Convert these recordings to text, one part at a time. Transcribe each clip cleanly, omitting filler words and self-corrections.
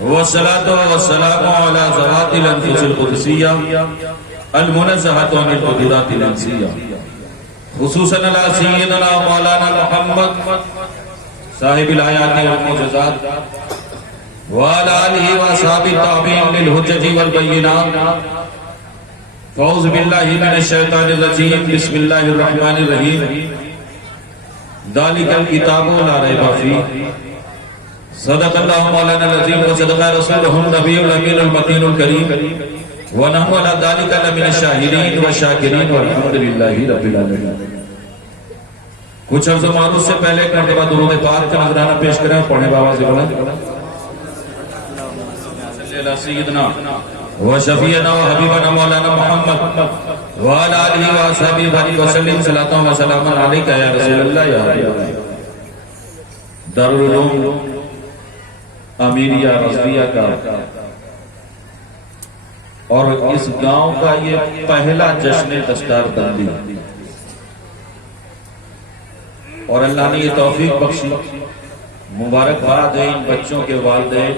والصلاة والسلام على ذوات الأنفس القدسية المنزهة عن القدرات الإنسية خصوصا على سيدنا مولانا محمد صاحب الآيات والمعجزات وعلى آله وأصحابه التابعين للحجج والبينات. فأعوذ بالله من الشيطان الرجيم. بسم الله الرحمن الرحيم. ذلك الكتاب لا ريب فيه. صدق الله مولانا العظيم وصدق رسوله النبي الأمين المتين الكريم ونحن على ذلك لمن الشاهدين والشاكرين والحمد لله رب العالمين. کچھ عرض و معروض سے پہلے ایک مرتبہ درود پاک کا نذرانہ پیش کریں. پڑھیں بابا سے بولیں سیدنا و شفیعنا و حبیبنا مولانا محمد وعلى آلہ وصحبہ وسلم صلاۃ و سلام علیکہ یا رسول اللہ یا حبیب اللہ. دارالعلوم امیریہ رضویہ کا اور اس گاؤں کا یہ پہلا جشن دستار بندی اور اللہ نے یہ توفیق بخشی. مبارکباد ہے ان بچوں کے والدین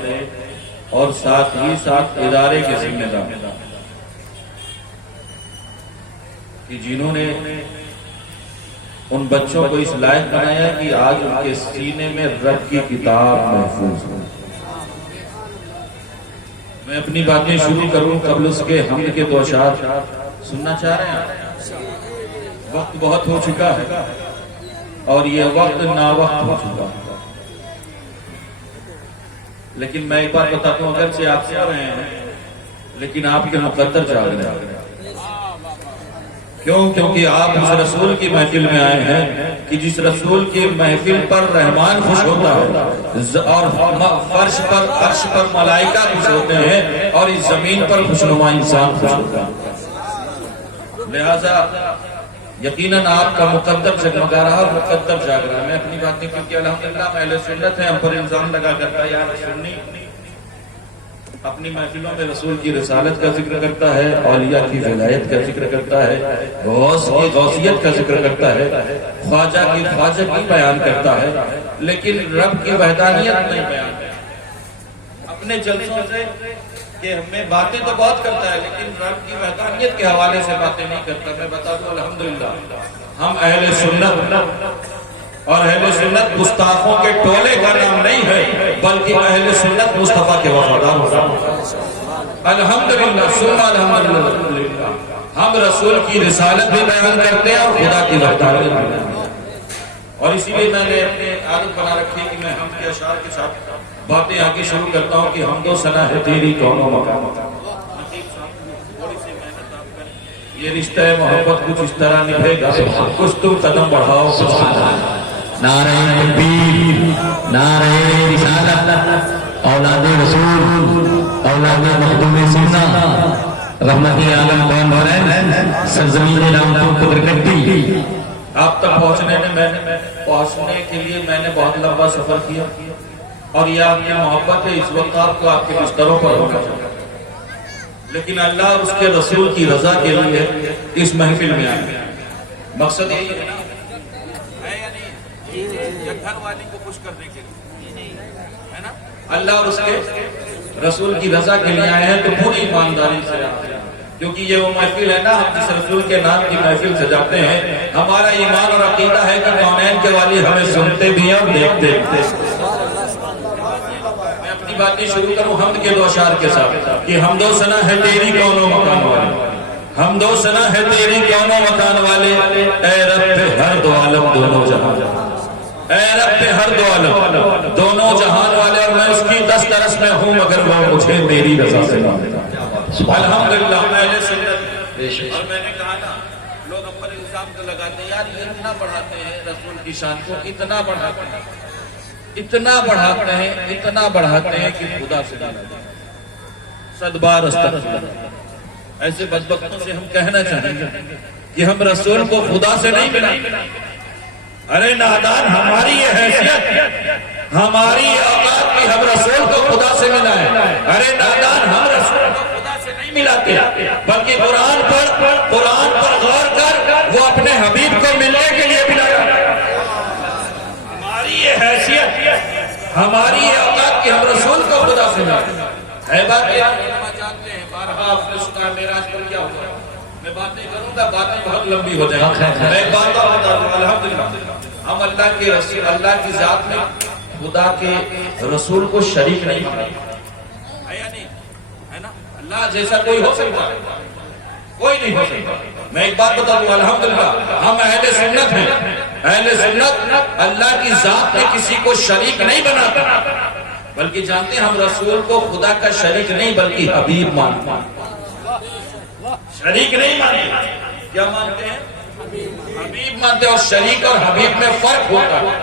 اور ساتھ ہی ساتھ ادارے کے ذمہ دار کہ جنہوں نے ان بچوں کو اس لائق بنایا کہ آج ان کے سینے میں رب کی کتاب محفوظ ہو. میں اپنی باتیں شروع کروں قبل اس کے حمد کے دو اشعار سننا چاہ رہے ہیں. وقت بہت ہو چکا ہے اور یہ وقت ناوقت ہو چکا ہے، لیکن میں ایک بات بتاتا ہوں اگرچہ آپ سن رہے ہیں لیکن آپ کے مقدر جاگ رہے ہیں. کیوں؟ کیونکہ آپ اس رسول کی محفل میں آئے ہیں کہ جس رسول کی محفل پر رحمان خوش ہوتا ہے اور فرش پر عرش پر ملائکہ خوش ہوتے ہیں اور اس زمین پر خوشنما انسان خوش ہوتا ہے. لہذا یقیناً آپ کا مقدر جگمگا رہا اور مقدر جاگ رہا ہے. میں اپنی بات نہیں کیونکہ الحمدللہ اہل سنت ہیں، ہم پر الزام لگا کرتا ہے یا سنی اپنی محفلوں میں رسول کی رسالت کا ذکر کرتا ہے، اولیاء کی ولایت کا ذکر کرتا ہے، غوث کی غوثیت کا ذکر کرتا ہے، خواجہ کی خواجگی بیان کرتا ہے، لیکن رب کی وحدانیت نہیں بیان کرتا. اپنے جلسوں سے کہ ہمیں باتیں تو بہت کرتا ہے لیکن رب کی وحدانیت کے حوالے سے باتیں نہیں کرتا. میں بتا دوں الحمدللہ ہم اہل سنت اور اہل سنت گستاخوں کے ٹولے کا نام نہیں ہے بلکہ اہل سنت مصطفیٰ کے وفادار ہوتا ہے. الحمدللہ ثم الحمدللہ ہم رسول کی رسالت بھی بیان کرتے ہیں اور خدا کی وحدانیت بھی بیان کرتے ہیں. اور اسی لیے میں نے اپنے عادت بنا رکھی کہ میں حمد کے اشعار کے ساتھ باتیں آگے شروع کرتا ہوں کہ حمد و ثنا ہے تیری کون و مقام. یہ رشتہ محبت کچھ اس طرح نبھے گا کچھ تم قدم بڑھاؤ. نعرہ تکبیر، نعرہ رسالت، اولاد رسول، اولاد مخدوم سینا، رحمت عالم کون بھرین سرزمین رامپور کو برکتی. آپ تک پہنچنے کے لیے میں نے بہت لمبا سفر کیا اور یہ آپ کی محبت ہے. اس وقت آپ کو آپ کے بستروں پر ہونا چاہیے لیکن اللہ اور اس کے رسول کی رضا کے لیے اس محفل میں آئے. مقصد یہی ہے گھر والی کو خوش کرنے کے لیے ہے نا. اللہ اور اس کے رسول کی رضا کے لیے آئے ہیں تو پوری ایمانداری سے آئے ہیں کیونکہ یہ وہ محفل ہے نا ہم جس رسول کے نام کی محفل سجاتے ہیں. ہمارا ایمان اور عقیدہ ہے کہ کونین کے والی ہمیں سنتے بھی ہیں اور دیکھتے بھی. میں اپنی باتیں شروع کروں حمد کے دو اشعار کے ساتھ کہ حمد و ثنا ہے تیری کون و مکان والے. حمد و ثنا ہے تیری کون و مکان والے اے رب ہر دو عالم دونوں جہاں، اے رب ہر دو عالم دونوں جہان والے. اور میں اس کی دس درس میں ہوں مگر وہ مجھے میری رضا سے نہ دیتا. الحمدللہ اہل سنت. اور میں نے کہا نا لوگ اپنے الزام کو لگاتے ہیں یار یہ اتنا بڑھاتے ہیں رسول کی شان کو، اتنا بڑھاتے ہیں کہ خدا سے صد بار استغفر. ایسے بدبختوں سے ہم کہنا چاہیں گے کہ ہم رسول کو خدا سے نہیں ملا. ارے نادان ہماری یہ حیثیت ہماری اوقات کی ہم رسول کو خدا سے ملائیں. ارے نادان ہم رسول کو خدا سے نہیں ملاتے بلکہ قرآن پر غور کر وہ اپنے حبیب کو ملنے کے لیے ملایا. ہماری یہ حیثیت ہماری یہ اوقات کہ ہم رسول کو خدا سے ہے بات یہ جانتے ہیں بارہا آپ نے سنا ہے معراج پر کیا ہوا. میں بات نہیں کروں گا, باتیں بہت لمبی ہو جائیں. میں ایک بات اور بتا دوں, الحمدللہ ہم اللہ کے رسول, اللہ کی ذات میں خدا کے رسول کو شریک نہیں مانتے. ہے یا نہیں؟ ہے نا؟ اللہ جیسا کوئی ہو سکتا ہے؟ کوئی نہیں ہو سکتا. میں ایک بات بتا دوں, الحمدللہ ہم اہل سنت ہیں. اہل سنت اللہ کی ذات میں کسی کو شریک نہیں بناتا, بلکہ جانتے ہیں ہم رسول کو خدا کا شریک نہیں بلکہ حبیب مانتے ہیں. شریک نہیں مانتے, کیا مانتے ہیں؟ حبیب مانتے ہیں. اور شریک اور حبیب میں فرق ہوتا ہے.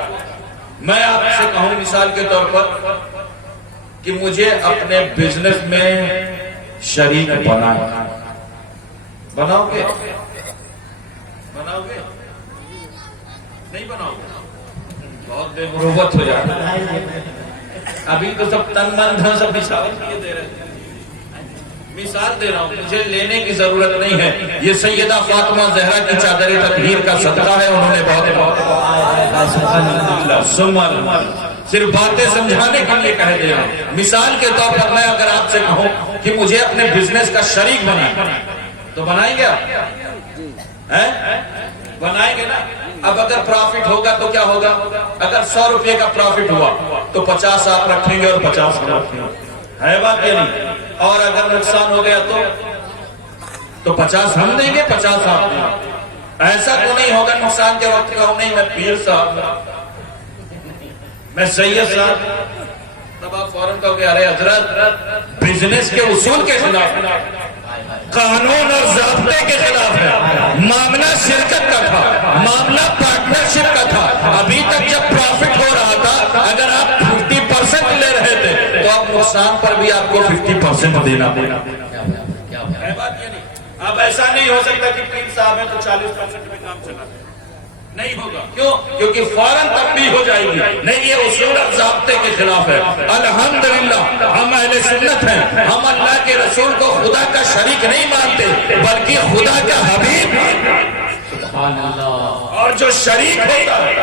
میں آپ سے کہوں مثال کے طور پر کہ مجھے اپنے بزنس میں شریک بنائیں. بناؤ گے؟ بناؤ گے؟ نہیں بناؤ گے؟ بہت بے مروت ہو جاتا ہے. ابھی تو سب تن من دھن سب مثال دے رہے ہیں. مثال دے رہا ہوں, مجھے لینے کی ضرورت نہیں ہے. یہ سیدہ فاطمہ زہرا کی چادر تطہیر کا صدقہ ہے. انہوں نے صرف باتیں سمجھانے کے لیے کہہ دے رہا ہوں. مثال کے طور پر میں اگر آپ سے کہوں کہ مجھے اپنے بزنس کا شریک بنائیں تو بنائیں گے آپ؟ بنائیں گے نا. اب اگر پرافٹ ہوگا تو کیا ہوگا؟ اگر 100 روپے کا پرافٹ ہوا تو 50 آپ رکھیں گے اور 50 ہم رکھیں گے. ہے بات یہ نہیں؟ اور اگر نقصان ہو گیا تو 50 ہم دیں گے 50 آپ دیں گے. ایسا تو نہیں ہوگا نقصان کے وقت کہوں نہیں میں پیر صاحب, میں سید صاحب, تب آپ فوراً کہو گے ارے حضرت بزنس کے اصول کے خلاف, قانون اور ضابطے کے خلاف ہے. معاملہ شرکت کا تھا, معاملہ پارٹنرشپ کا تھا. ابھی تک جب پروفٹ ہو رہا تھا, اگر آپ 50% لے رہے تھے تو اب نقصان پر بھی آپ کو 50% دینا پڑا. بات یہ نہیں. اب ایسا نہیں ہو سکتا کہ پیر صاحب ہیں تو 40% میں کام چلا نہیں ہوگا. کیوں؟ کیونکہ فوراً تبدیل ہو جائے گی. نہیں, یہ اصول اور ضابطے کے خلاف ہے. الحمدللہ ہم اہل سنت ہیں. ہم اللہ کے رسول کو خدا کا شریک نہیں مانتے بلکہ خدا کا حبیب. اور جو شریک ہوتا ہے,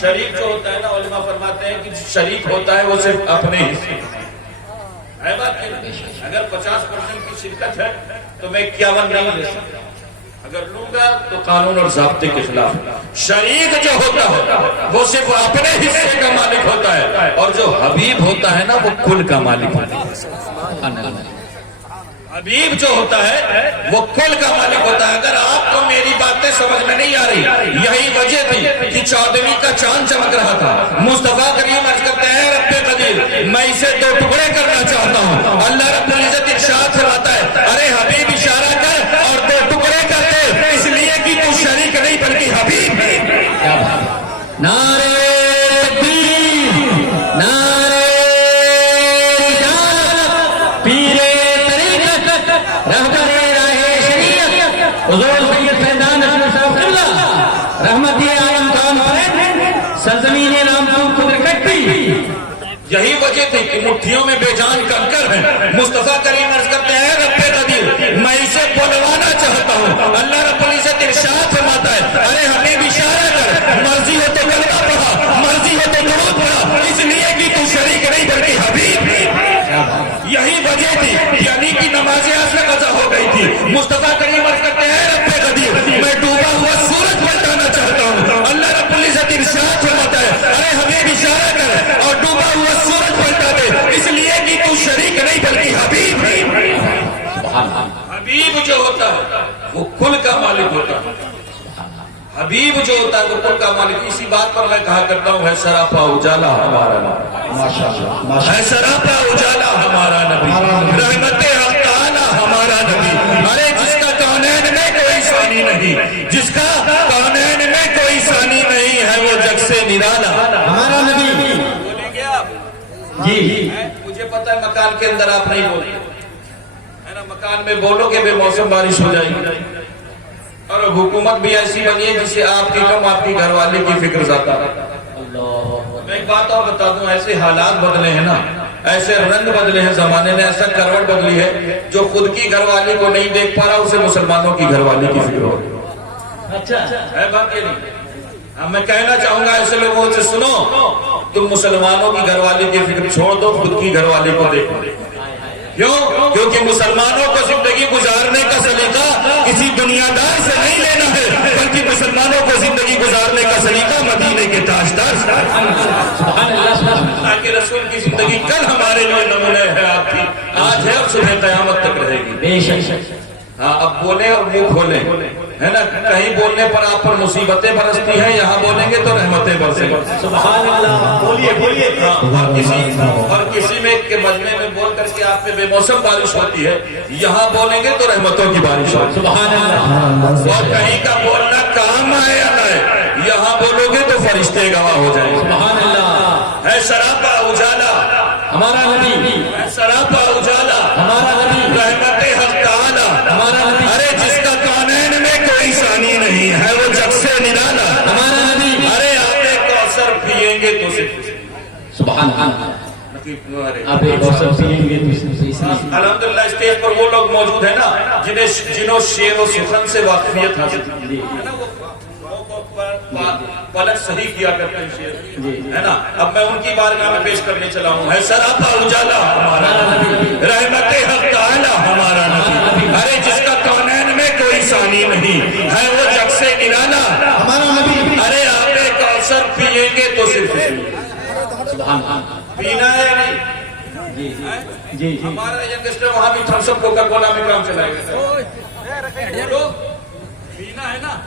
شریک جو ہوتا ہے نا, علماء فرماتے ہیں کہ شریک ہوتا ہے وہ صرف اپنے حصے. ہے بات نہیں؟ اگر 50% کی شرکت ہے تو میں 51 نہیں لے سکتا. اگر لوں گا تو قانون اور ضابطے کے خلاف. شریک جو ہوتا ہے وہ صرف اپنے حصے کا مالک ہوتا ہے, اور جو حبیب ہوتا ہے نا وہ کل کا مالک ہوتا ہے. حبیب جو ہوتا ہے وہ کل کا مالک ہوتا ہے. اگر آپ کو میری باتیں سمجھ میں نہیں آ رہی, یہی وجہ تھی کہ 14ویں کا چاند چمک رہا تھا. مصطفیٰ کریم عرض کرتے ہیں رب قدیر میں اسے 2 ٹکڑے کرنا چاہتا ہوں. اللہ رب العزت ارشاد فرماتا ہے ارے حبیب اشارہ کر اور 2 ٹکڑے کر دے, اس لیے کہ تو شریک نہیں بلکہ حبیب. نعرہ تکبیر, نعرہ رسالت, پیر طریقت, رہبر راہ شریعت حضور سید فیضان نصیر صاحب اللہ رحمت عالم کانفرنس سرزمین رامپور خدرکٹی. یہی وجہ تھی کہ مٹھیوں میں بے جان کنکر ہیں. مصطفیٰ کریم عرض کرتے ہیں رب قدیر میں اسے بلوانا چاہتا ہوں. اللہ رب العزت ارشاد فرماتا ہے ارے حبیب اشارہ کر, مرضی ہو تو کلمہ پڑھا, مرضی ہو تو درود پڑھا, اس لیے کہ تو شریک نہیں بلکہ حبیب. یہی وجہ تھی یعنی کہ نماز عصر قضا ہو گئی تھی. مصطفیٰ کریم عرض کرتے ہیں رب قدیر میں ڈوبا ہوا سورج پلٹانا چاہتا ہوں. اللہ رب العزت ارشاد فرماتا ہے ارے حبیب اشارہ کر اور ڈوبا ہوا سورج پلٹا دے, اس لیے کہ تو شریک نہیں بلکہ حبیب. حبیب جو ہوتا ہے وہ کل کا مالک ہوتا ہے. حبیب جو ہوتا ہے وہ کل کا مالک. اسی بات پر میں کہا کرتا ہوں ہے سراپا اجالا ہمارا نبی, ہے سراپا اجالا ہمارا نبی, رحمت حق تعالی ہمارا نبی. ارے جس کا کونین میں کوئی ثانی نہیں, جس کا کونین میں کوئی ثانی نہیں ہے وہ جگ سے نرالا ہمارا نبی. بولیں گے آپ؟ جی مجھے پتا ہے مکان کے اندر آپ نہیں بولتے ہے نا. مکان میں بولو کہ بے موسم بارش ہو جائے گی, اور حکومت بھی ایسی بنی ہے جسے آپ کی کم آپ کی گھر والے کی فکر زیادہ. میں ایک بات اور بتا دوں, ایسے حالات بدلے ہیں نا, ایسے رنگ بدلے ہیں زمانے نے, ایسا کروٹ بدلی ہے جو خود کی گھر والی کو نہیں دیکھ پا رہا اسے مسلمانوں کی گھر والی کی فکر ہو. اچھا ہے بات یہ نہیں. اب میں کہنا چاہوں گا ایسے لوگوں سے سنو, تم مسلمانوں کی گھر والی کی فکر چھوڑ دو، خود کی گھر والی کو دیکھو۔ کیوں؟ کیونکہ مسلمانوں کو زندگی گزارنے کا سلیقہ کسی دنیا دار سے نہیں لینا ہے، بلکہ مسلمانوں کو زندگی گزارنے کا سلیقہ مدینے کے تاجدار سے۔ اللہ کے رسول کی زندگی کل ہمارے لیے نمونہ حیات تھی، آج ہے اور صبح قیامت تک رہے گی۔ بے شک۔ ہاں اب بولیں اور منہ کھولیں، ہے نا؟ کہیں بولنے پر آپ پر مصیبتیں برستی ہیں، یہاں بولیں گے تو رحمتیں برسیں گی۔ سبحان اللہ، بولیے بولیے۔ اور کسی میں کے مجمع میں بول کر کے آپ پہ بے موسم بارش ہوتی ہے، یہاں بولیں گے تو رحمتوں کی بارش ہوتی ہے۔ سبحان اللہ۔ اور کہیں کا بولنا کام آئے یا نہ آئے، یہاں بولو گے تو فرشتے گواہ ہو جائیں گے۔ سبحان اللہ۔ ہے سراپا اجالا ہمارا نبی، ہے سراپا اجالا ہمارا نبی، رحمت حق تعالی ہمارا نبی، ارے جس کا کونین میں کوئی ثانی نہیں ہے وہ جگ سے نرالا ہمارا نبی۔ ارے آبے کوثر پیئیں گے تو صرف سبحان اللہ۔ آپ ایک اور سب پیئیں گے تو اس لیے۔ الحمدللہ اسٹیج پر وہ لوگ موجود ہیں نا جنہوں شعر و سخن سے واقفیت حاصل کی ہے نا، وہ پلک صحیح کیا کرتے ہیں شعر، ہے نا؟ اب میں ان کی بارگاہ میں پیش کرنے چلا ہوں۔ ہے سراپا اجالا ہمارا نبی، رحمت حق تعالی ہمارا نبی، ارے جس کا کونین میں کوئی ثانی نہیں ہے وہ جگ سے نرالا ہمارا نبی۔ ارے آبے کوثر پیئیں گے تو صرف سبحان اللہ۔ پینا ہے یا نہیں؟ جی جی۔ ہمارا ینگسٹر وہاں بھی تھمس اپ کوکا کولا میں کام چلائے گا، پینا ہے نا؟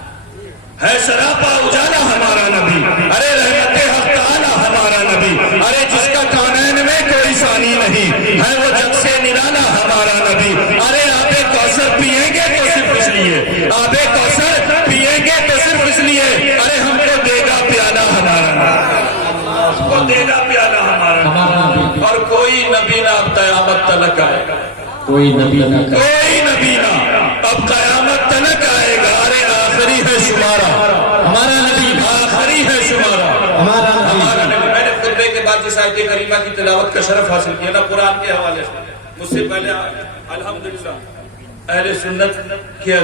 ہے سراپا اجالا ہمارا نبی، ارے رحمت حق تعالی ہمارا نبی، ارے جس کا کونین میں کوئی ثانی نہیں ہے وہ جگ سے نرالا ہمارا نبی، ارے آبے کوثر پیئیں گے تو صرف اس لیے، آبے کوثر پیئیں گے تو صرف اس لیے، ارے ہم کو دے گا پیالہ ہمارا نبی، کو دے گا پیالہ ہمارا نبی، اور کوئی نبی نہ اب قیامت تلک آئے گا، کوئی نبی نہ، کوئی نبی نہ اب قیامت تلک آئے گا، ارے آخری ہے شمارا ہمارا نبی، آخری ہے شمارا ہمارا ہمارا نبی۔ میں نے خطبے کے بعد جس آیت کریمہ کی تلاوت کا شرف حاصل کیا نا قرآن کے حوالے سے، مجھ سے پہلے الحمدللہ اہل سنت کے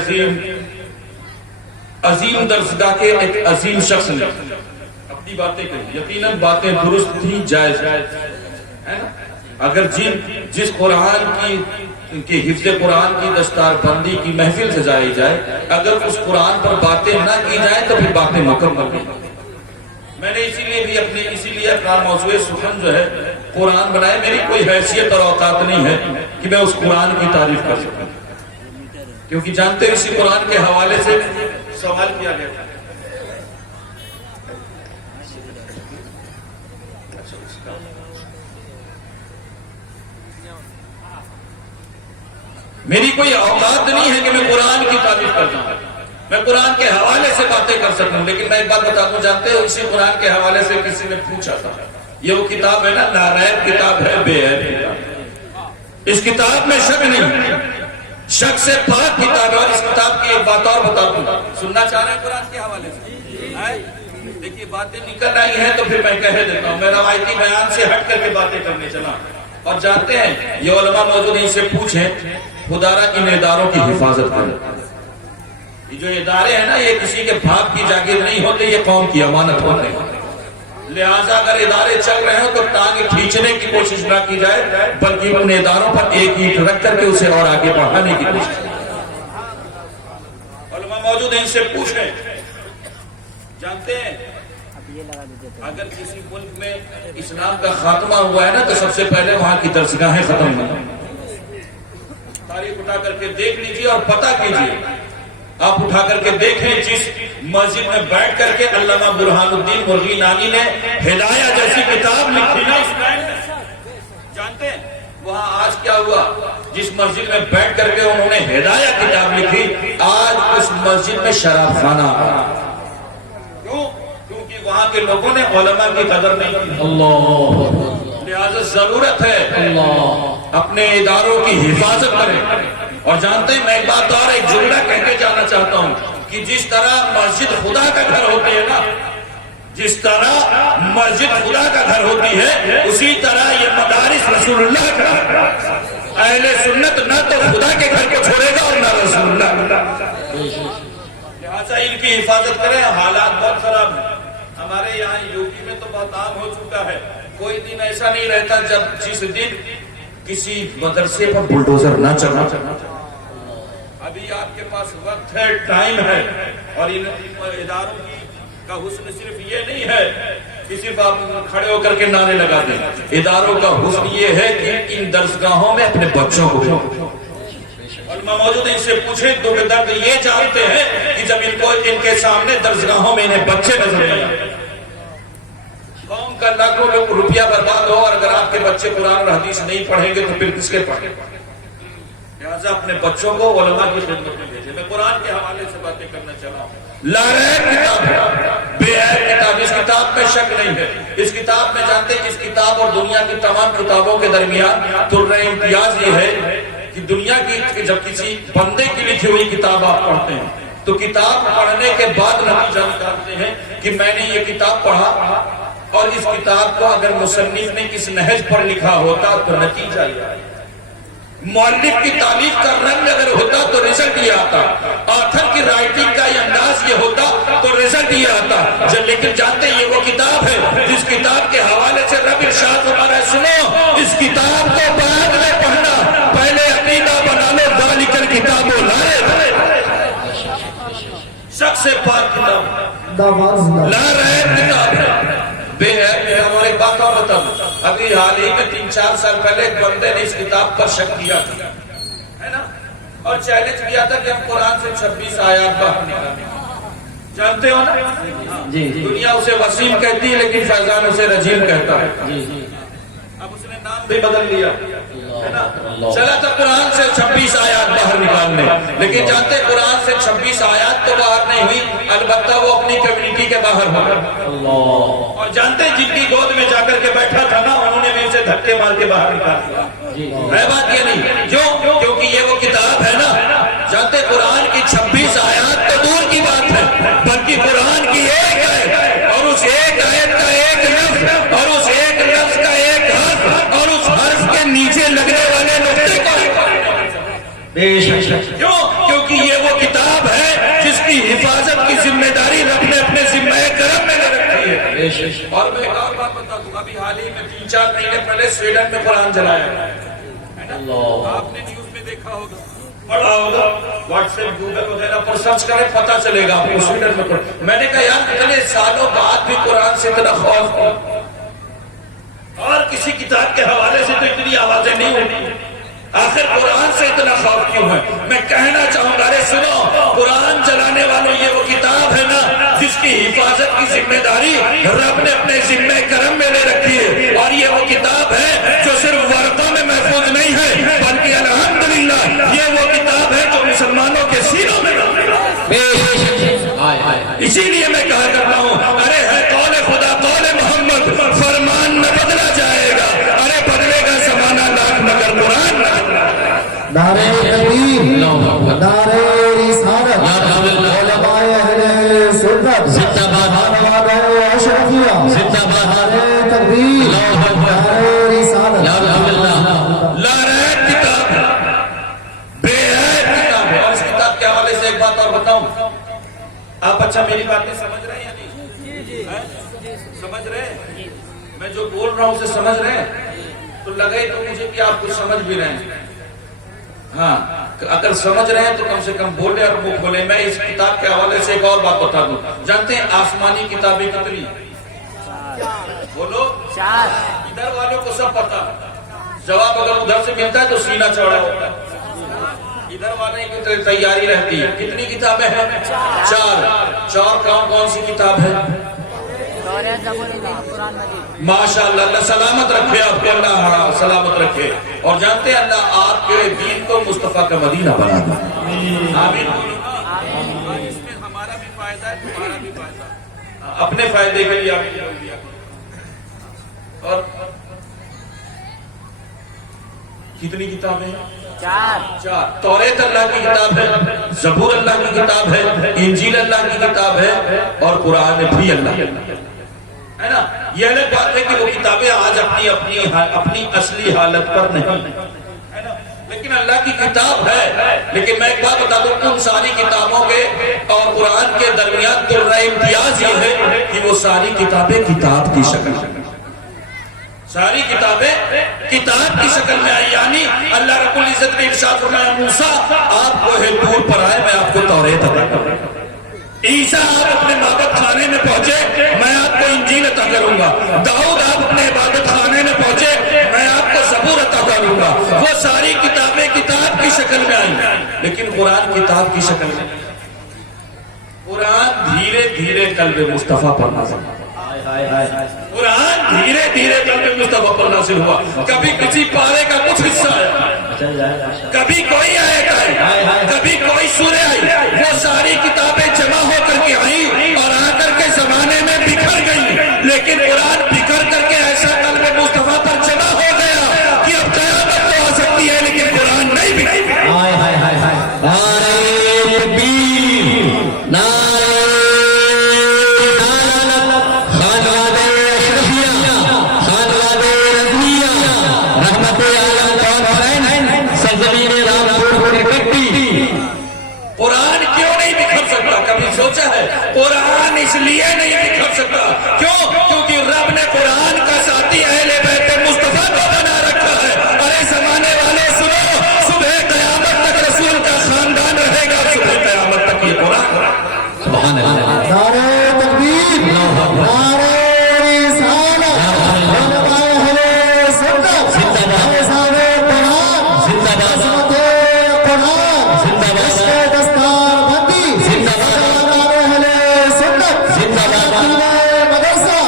عظیم درسگاہ کے ایک عظیم شخص نے اپنی باتیں کہی، یقیناً باتیں درست تھی، جائز ہے نا؟ اگر جس قرآن کی حفظ قرآن کی دستار بندی کی محفل سجائی جائے، اگر اس قرآن پر باتیں نہ کی جائیں تو پھر باتیں مکمل نہیں۔ میں نے اسی لیے اپنا موضوع سخن جو ہے قرآن بنائے، میری کوئی حیثیت اور اوقات نہیں ہے کہ میں اس قرآن کی تعریف کر سکوں، کیونکہ جانتے ہیں اسی قرآن کے حوالے سے سوال کیا گیا تھا۔ میری کوئی اوقات نہیں ہے کہ میں قرآن کی تعریف کرتا ہوں، میں قرآن کے حوالے سے باتیں کر سکوں، لیکن میں ایک بات بتا دوں، جانتے ہو اسی قرآن کے حوالے سے کسی نے پوچھا تھا، یہ وہ کتاب ہے نا، ناریب کتاب ہے، بے عیب کتاب، اس کتاب میں شک نہیں، شک سے پاک کتاب ہے۔ اور اس کتاب کی ایک بات اور بتا دوں، سننا چاہ رہے ہیں قرآن کے حوالے سے؟ دیکھیے باتیں نکل آئی ہیں تو پھر میں کہہ دیتا ہوں، میں روایتی بیان سے ہٹ کر کے باتیں کرنے چلا۔ اور جانتے ہیں یہ علماء موجود ہیں، ان سے پوچھیں خدارہ ان اداروں کی حفاظت کریں، یہ جو ادارے ہیں نا یہ کسی کے باپ کی جاگیر نہیں ہوتے، یہ قوم کی امانت ہوتے ہیں، لہٰذا اگر ادارے چل رہے ہوں تو ٹانگ کھینچنے کی کوشش نہ کی جائے، بلکہ ان اداروں پر ایک اینٹ رکھ کر کے اسے اور آگے بڑھانے کی کوشش کی۔ علماء موجود ہیں، ان سے پوچھیں، جانتے ہیں اگر کسی ملک میں اسلام کا خاتمہ ہوا ہے نا تو سب سے پہلے وہاں کی درسگاہیں ختم ہوئی، تاریخ اٹھا کر کے دیکھ لیجیے اور پتہ کیجیے، آپ اٹھا کر کے دیکھیں جس مسجد میں بیٹھ کر کے علامہ برہان الدین مرغی نانی نے ہدایہ جیسی کتاب لکھی نا اسلام میں، جانتے ہیں وہاں آج کیا ہوا؟ جس مسجد میں بیٹھ کر کے انہوں نے ہدایہ کتاب لکھی، آج اس مسجد میں شراب خانہ، کیوں؟ کیونکہ وہاں کے لوگوں نے علماء کی قدر نہیں کی۔ اللہ، لہذا ضرورت ہے اپنے اداروں کی حفاظت کریں۔ اور جانتے ہیں میں ایک بات اور ایک جملہ کہہ کے جانا چاہتا ہوں کہ جس طرح مسجد خدا کا گھر ہوتے ہیں نا، جس طرح مسجد خدا کا گھر ہوتی ہے، اسی طرح یہ مدارس رسول اللہ کا گھر۔ اہل سنت نہ تو خدا کے گھر کو چھوڑے گا اور نہ رسول اللہ، لہٰذا ان کی حفاظت کریں۔ حالات بہت خراب ہیں، ہمارے یہاں یوپی میں تو بہت عام ہو چکا ہے، کوئی دن ایسا نہیں رہتا جب جس دن کسی مدرسے پر بلڈوزر نہ چلا۔ ابھی آپ کے پاس وقت ہے، ٹائم ہے، اور ان اداروں کا حسن صرف یہ نہیں ہے کہ صرف آپ کھڑے ہو کر کے نعرے لگا دیں، اداروں کا حسن یہ ہے کہ ان درسگاہوں میں اپنے بچوں کو، اور میں موجود ان سے پوچھیں دکھ درد یہ جانتے ہیں کہ جب ان کے سامنے درسگاہوں میں انہیں بچے نظر نہیں آتے، قوم کا لاکھوں روپیہ برباد ہو، اور اگر آپ کے بچے قرآن اور حدیث نہیں پڑھیں گے تو پھر کس کے پڑھیں؟ لہٰذا اپنے بچوں کو علماء کی خدمت میں بھیجیں۔ میں قرآن کے حوالے سے باتیں کرنا چاہتا ہوں۔ لا ریب کتاب ہے، بے عیب کتاب، اس کتاب میں شک نہیں ہے۔ اس کتاب میں جانتے ہیں اس کتاب اور دنیا کی تمام کتابوں کے درمیان درجہ امتیاز یہ ہے کہ دنیا کی جب کسی بندے کی لکھی ہوئی کتاب آپ پڑھتے ہیں تو کتاب پڑھنے کے بعد نتیجہ نکالتے ہیں کہ میں نے یہ کتاب پڑھا، اور اس کتاب کو اگر مصنف نے کس نہج پر لکھا ہوتا تو نتیجہ یہ آتا، مؤلف کی تعریف کا رنگ اگر ہوتا تو رزلٹ یہ آتا، آتھر کی رائٹنگ کا یہ انداز یہ ہوتا تو رزلٹ یہ آتا۔ لیکن جانتے ہیں یہ وہ کتاب ہے جس کتاب کے حوالے سے رب ارشاد ہمارا سنو، اس کتاب کو بعد میں پڑھنا، پہلے عقیدہ بنا لو، ذالک الکتاب لا ریب، شک سے پاک کتاب، لا ریب کتاب ہے، بے عیب۔ اور ایک بات اور بتاؤں، ابھی حال ہی میں 3-4 سال پہلے ایک بندے نے اس کتاب پر شک کیا تھا، ہے نا، اور چیلنج کیا تھا کہ ہم قرآن سے 26 آیات باہر نکالیں، جانتے ہو نا؟ جی دنیا اسے وسیم کہتی ہے لیکن فیضان اسے رجیم کہتا ہے، اب اس نے نام بھی بدل لیا، ہے نا؟ چلا تھا قرآن سے 26 آیات باہر نکالنے، لیکن جانتے قرآن سے 26 آیات تو باہر نہیں ہوئی، البتہ وہ اپنی کمیونٹی کے باہر ہو، اور جانتے جن کی گود میں جا کر کے بیٹھا تھا نا انہوں نے بھی اسے دھکے مار کے باہر نکال دیا۔ ہے بات یہ نہیں، کیونکہ یہ وہ کتاب ہے نا، جانتے قرآن کی 26 آیات تو دور کی بات ہے، بلکہ قرآن کی ایک آیت، اور اس ایک آیت کا ایک لفظ، اور اس ایک لفظ کا ایک حرف، اور اس حرف کے نیچے لگنے والے نقطے کو، کیونکہ یہ وہ کتاب ہے جس کی حفاظت کی ذمہ داری رب نے اپنے ذمہ کرم میں لے رکھی ہے۔ اور میں ایک اور بات بتا دوں، ابھی حال ہی میں 3-4 مہینے پہلے سویڈن میں قرآن جلایا ہے نا، آپ نے نیوز میں دیکھا ہوگا، پڑھا ہوگا، واٹس ایپ گوگل وغیرہ پر سرچ کریں پتہ چلے گا آپ کو سویڈن میں پڑھا۔ میں نے کہا یار اتنے سالوں بعد بھی قرآن سے اتنا خوف ہو، اور کسی کتاب کے حوالے سے تو اتنی آوازیں نہیں ہوتی، آخر قرآن سے اتنا خوف کیوں ہے؟ میں کہنا چاہوں گا، ارے سنو، قرآن جلانے والوں یہ وہ کتاب ہے نا جس کی حفاظت کی ذمہ داری رب نے اپنے ذمہ کرم میں لے رکھی ہے، اور یہ وہ کتاب ہے جو صرف ورقوں میں محفوظ نہیں ہے بلکہ الحمدللہ یہ وہ کتاب ہے جو مسلمانوں کے سینوں میں ہے۔ اسی لیے میں کہا کرتا ہوں، ارے ہے قول خدا قول محمد، فرمان نہ بدلا جائے گا، ارے بدلے گا زمانہ لاکھ مگر قرآن نہ بدلا۔ نعرہ تکبیر، نعرہ رسالت، علماء اہل سنت، زندہ باد، نعرہ اشرفیہ، زندہ باد، نعرہ تکبیر، نعرہ رسالت، لا ریب کتاب ہے، بے عیب کتاب ہے۔ اور اس کتاب کے حوالے سے ایک بات اور بتاؤں، آپ اچھا میری باتیں سمجھ رہے ہیں یا نہیں؟ سمجھ رہے ہیں؟ میں جو بول رہا ہوں اسے سمجھ رہے ہیں؟ تو لگے تو مجھے کہ آپ کچھ سمجھ بھی رہے ہیں، ہاں اگر سمجھ رہے ہیں تو کم سے کم بولے اور منہ کھولے۔ میں اس کتاب کے حوالے سے ایک اور بات بتا دوں، جانتے ہیں آسمانی کتابیں کتنی؟ بولو، ادھر والوں کو سب پتا، جواب اگر ادھر سے ملتا ہے تو سینہ چوڑا ہوتا ہے، ادھر والے کی تیاری رہتی ہے۔ کتنی کتابیں ہیں؟ 4 کون کون سی کتاب ہے؟ ماشاء اللہ، اللہ سلامت رکھے آپ کو، اللہ سلامت رکھے، اور جانتے ہیں اللہ آپ کے دین کو مصطفیٰ کا مدینہ بنا دے، آمین۔ اس میں ہمارا بھی فائدہ ہے، تمہارا بھی فائدہ ہے، اپنے فائدے کے لیے آپ بول دیا۔ اور کتنی کتابیں ہیں؟ 4۔ توریت اللہ کی کتاب ہے، زبور اللہ کی کتاب ہے، انجیل اللہ کی کتاب ہے، اور قرآن بھی اللہ ہے نا۔ یہ الگ بات ہے کہ وہ کتابیں آج اپنی اصلی حالت پر نہیں ہے نا، لیکن اللہ کی کتاب ہے، لیکن میں ایک بات بتا دوں، ان ساری کتابوں کے اور قرآن کے درمیان درجہ امتیاز یہ ہے کہ وہ ساری کتابیں کتاب کی شکل میں، ساری کتابیں کتاب کی شکل میں آئی، یعنی اللہ رب العزت نے ارشاد فرمایا موسیٰ آپ کو طور پر آئے، میں آپ کو توریت عطا کروں گا۔ عیسیٰ آپ اپنے عبادت خانے میں پہنچے، میں آپ کو انجیل عطا کروں گا۔ داؤد آپ اپنے عبادت خانے میں پہنچے، میں آپ کو زبور عطا کروں گا۔ وہ ساری کتابیں کتاب کی شکل میں آئیں، لیکن قرآن کتاب کی شکل میں، قرآن دھیرے دھیرے قلب مصطفیٰ پر نازل ہوا، قرآن دھیرے دھیرے قلب مصطفیٰ پر نازل ہوا۔ کبھی کسی پارے کا کچھ حصہ آیا، کبھی کوئی آیت آئی، کبھی کوئی سورہ آئی، وہ ساری کتابیں جمع ہو کر کے آئیں اور آ کر کے زمانے میں بکھر گئی، لیکن قرآن بکھر کر کے ایسا قلب مصطفیٰ پر جمع ہو گیا کہ اب قیامت تو آ سکتی ہے لیکن قرآن نہیں بکھر گئی۔ قرآن کیوں نہیں بکھر سکتا؟ کبھی سوچا ہے؟ قرآن اس لیے نہیں بکھر سکتا، کیوں؟ کیونکہ رب نے قرآن کا ساتھی اہل بیت مصطفیٰ کو بنا رکھا ہے۔ ارے زمانے والے سنو، صبح قیامت تک رسول کا خاندان رہے گا، صبح قیامت تک یہ قرآن۔ سبحان اللہ۔ نعرہ تکبیر، نعرہ رسالت، علماء اہل سنت، احسان قرآن، عظمت قرآن، عشق دستار بندی، علماء اہل سنت، دین مدرسہ،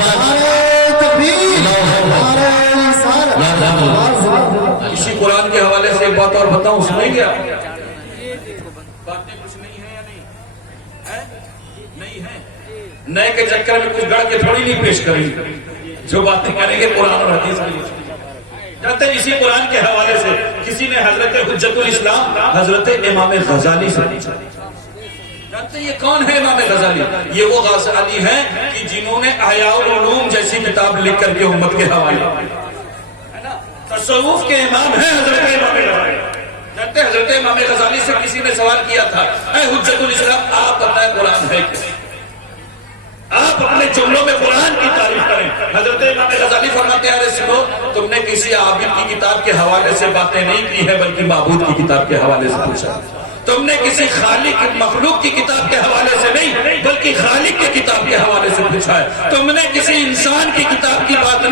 نعرہ تکبیر، نعرہ رسالت۔ اسی قرآن کے حوالے سے ایک بات اور بتاؤں، سنیں گے آپ؟ باتیں کچھ نہیں ہے یا نہیں ہے؟ نہیں ہے، نئے کے چکر میں کچھ گڑھ کے تھوڑی نہیں پیش کریں گے، جو باتیں کریں گے قرآن اور حدیث کی۔ جانتے ہیں اسی قرآن کے حوالے سے کسی نے حضرت حجت الاسلام حضرت امام غزالی سے پوچھا، جانتے ہیں یہ کون ہے امام غزالی؟ یہ وہ غزالی ہیں کہ جنہوں نے احیاء العلوم جیسی کتاب لکھ کر کے امت کے حوالے، ہے نا، تصوف کے امام ہیں حضرت امام غزالی۔ جانتے ہیں حضرت امام غزالی سے کسی نے سوال کیا تھا، اے حجت الاسلام آپ بتائیں قرآن ہے کیا؟ آپ اپنے جملوں میں قرآن کی تعریف کریں۔ حضرت امام غزالی فرماتے ہیں سنو، تم نے کسی عابد کی کتاب کے حوالے سے باتیں نہیں کی ہے بلکہ معبود کی کتاب کے حوالے سے پوچھا۔ تم نے کسی خالق مخلوق کی کتاب کے حوالے سے نہیں بلکہ خالق کی کتاب کے حوالے سے پوچھا ہے۔ تم نے کسی انسان کی کتاب کی بات